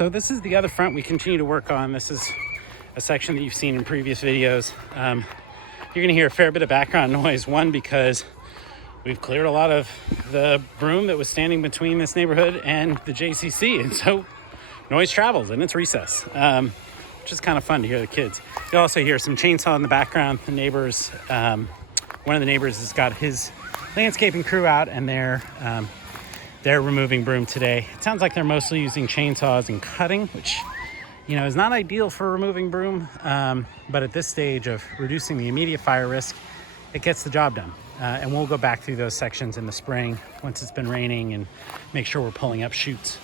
So this is the other front we continue to work on. This is a section that you've seen in previous videos. You're gonna hear a fair bit of background noise. One, because we've cleared a lot of the broom that was standing between this neighborhood and the JCC. And so noise travels and it's recess, which is kind of fun to hear the kids. You also hear some chainsaw in the background. The neighbors, one of the neighbors has got his landscaping crew out and they're removing broom today. It sounds like they're mostly using chainsaws and cutting, which, you know, is not ideal for removing broom. But at this stage of reducing the immediate fire risk, it gets the job done. And we'll go back through those sections in the spring once it's been raining and make sure we're pulling up chutes.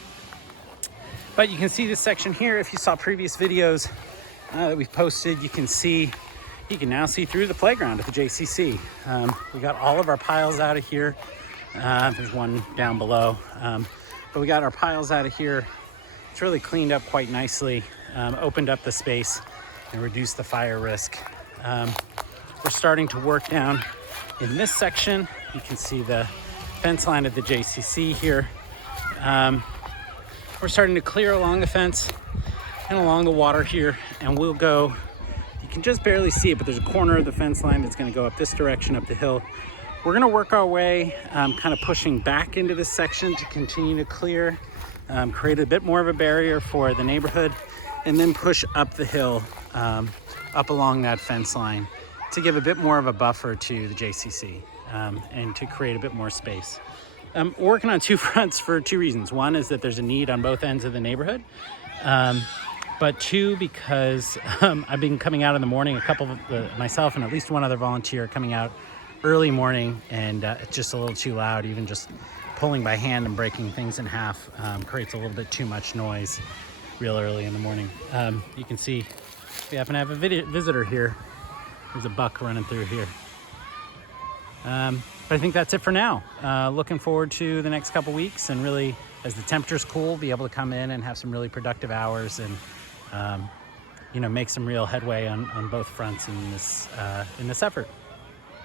But you can see this section here. If you saw previous videos that we've posted, you can now see through the playground at the JCC. We got all of our piles out of here. There's one down below, but we got our piles out of here. It's really cleaned up quite nicely, opened up the space and reduced the fire risk. We're starting to work down in this section. You can see the fence line at the JCC here. We're starting to clear along the fence and along the water here, and we'll go, you can just barely see it, but there's a corner of the fence line that's going to go up this direction up the hill. We're going to work our way kind of pushing back into this section to continue to clear, create a bit more of a barrier for the neighborhood, and then push up the hill, up along that fence line to give a bit more of a buffer to the JCC and to create a bit more space. We're working on two fronts for two reasons. One is that there's a need on both ends of the neighborhood, but two, because I've been coming out in the morning, myself and at least one other volunteer coming out early morning, and it's just a little too loud. Even just pulling by hand and breaking things in half creates a little bit too much noise real early in the morning. You can see we happen to have a visitor here. There's a buck running through here. But I think that's it for now. Looking forward to the next couple weeks, and really, as the temperatures cool, be able to come in and have some really productive hours and make some real headway on both fronts in this effort.